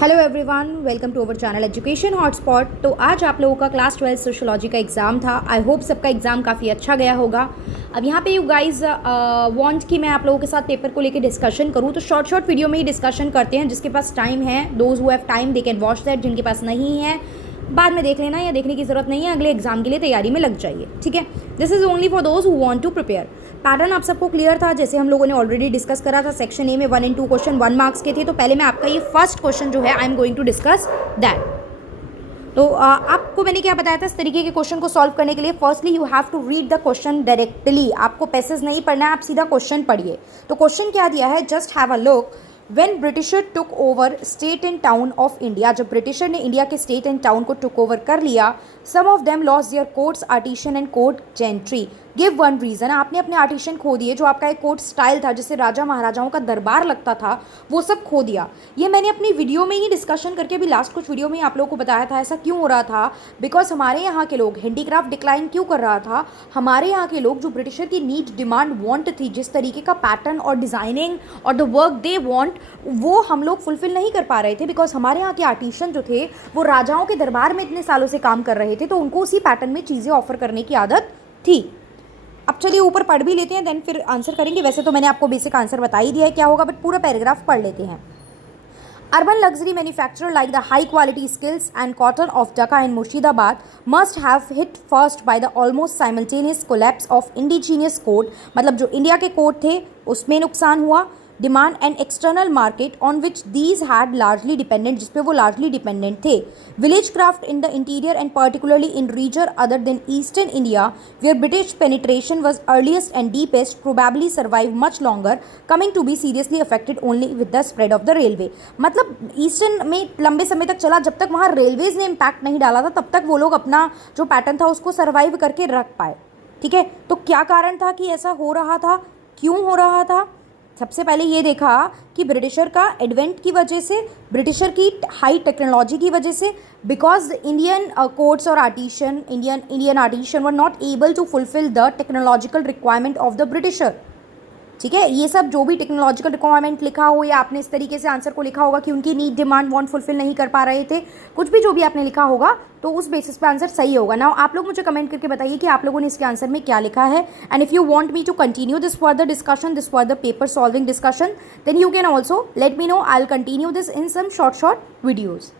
Hello everyone, welcome to our channel education hotspot. तो आज आप लोगों का क्लास 12 सोशियोलॉजी का एग्ज़ाम था। आई होप सबका एग्ज़ाम काफ़ी अच्छा गया होगा। अब यहाँ पे यू गाइज वांट कि मैं आप लोगों के साथ पेपर को लेकर डिस्कशन करूँ, तो शॉर्ट वीडियो में ही डिस्कशन करते हैं। जिसके पास टाइम है, those who have time they can watch that. जिनके पास नहीं है बाद में देख लेना, या देखने की ज़रूरत नहीं है, अगले एग्जाम के लिए तैयारी में लग जाइए। ठीक है, this is only for those who want to prepare. Pattern आप सबको क्लियर था, जैसे हम लोगों ने ऑलरेडी डिस्कस करा था। सेक्शन ए में 1 and 2 क्वेश्चन 1 मार्क्स के थे। तो पहले मैं आपका ये फर्स्ट क्वेश्चन जो है I am going to discuss that. तो आपको मैंने क्या बताया था, इस तरीके के क्वेश्चन को सॉल्व करने के लिए firstly you have to read the question directly. आपको पैसेज नहीं पढ़ना है, आप सीधा क्वेश्चन पढ़िए। तो क्वेश्चन क्या दिया है, just have a look. When britisher took over state and town of India, जब ब्रिटिशर ने इंडिया के स्टेट एंड टाउन को टुक ओवर कर लिया, some of them lost their courts artisan and court gentry. Give one reason. आपने अपने artisan खो दिए, जो आपका एक कोर्ट स्टाइल था, जिससे राजा महाराजाओं का दरबार लगता था, वो सब खो दिया। ये मैंने अपनी वीडियो में ही डिस्कशन करके भी लास्ट कुछ वीडियो में आप लोगों को बताया था। ऐसा क्यों हो रहा था, बिकॉज हमारे यहाँ के लोग हैंडीक्राफ्ट डिक्लाइन क्यों कर रहा था। हमारे यहाँ के लोग जो ब्रिटिशर की नीड डिमांड वांट थी, जिस तरीके का पैटर्न और डिज़ाइनिंग और द वर्क दे वांट, वो हम लोग फुलफिल नहीं कर पा रहे थे। बिकॉज हमारे यहाँ के आर्टिशन जो थे वो राजाओं के दरबार में इतने सालों से काम कर रहे थे, तो उनको उसी पैटर्न में चीज़ें ऑफर करने की आदत थी। अब चलिए ऊपर पढ़ भी लेते हैं, देन फिर आंसर करेंगे। वैसे तो मैंने आपको बेसिक आंसर बता ही दिया है क्या होगा, बट पूरा पैराग्राफ पढ़ लेते हैं। Urban luxury manufacturer like the high quality skills and cotton of Dhaka and Murshidabad must have hit first by the almost simultaneous collapse of indigenous code। मतलब जो इंडिया के कोड थे उसमें नुकसान हुआ। Demand and external market on which these had largely dependent, जिस पे वो लार्जली डिपेंडेंट थे। Village craft in the interior and particularly in region other than eastern India where British penetration was earliest and deepest probably survive much longer, coming to be seriously affected only with the spread of the railway. मतलब eastern में लंबे समय तक चला, जब तक वहाँ railways ने इम्पैक्ट नहीं डाला था, तब तक वो लोग अपना जो पैटर्न था उसको सर्वाइव करके रख पाए। ठीक है, तो क्या कारण था कि ऐसा हो रहा था, क्यों हो रहा था। सबसे पहले ये देखा कि ब्रिटिशर का एडवेंट की वजह से, ब्रिटिशर की हाई टेक्नोलॉजी की वजह से, बिकॉज इंडियन कोर्ट्स और artisan, Indian artisan were not able to fulfil the technological requirement of the Britisher. ठीक है, ये सब जो भी टेक्नोलॉजिकल रिक्वायरमेंट लिखा हो, या आपने इस तरीके से आंसर को लिखा होगा कि उनकी नीड डिमांड वांट फुलफिल नहीं कर पा रहे थे, कुछ भी जो भी आपने लिखा होगा, तो उस बेसिस पे आंसर सही होगा ना। आप लोग मुझे कमेंट करके बताइए कि आप लोगों ने इसके आंसर में क्या लिखा है। And if you want me to continue this further discussion, this further paper solving discussion, then you can also let me know. I will continue this in some short videos.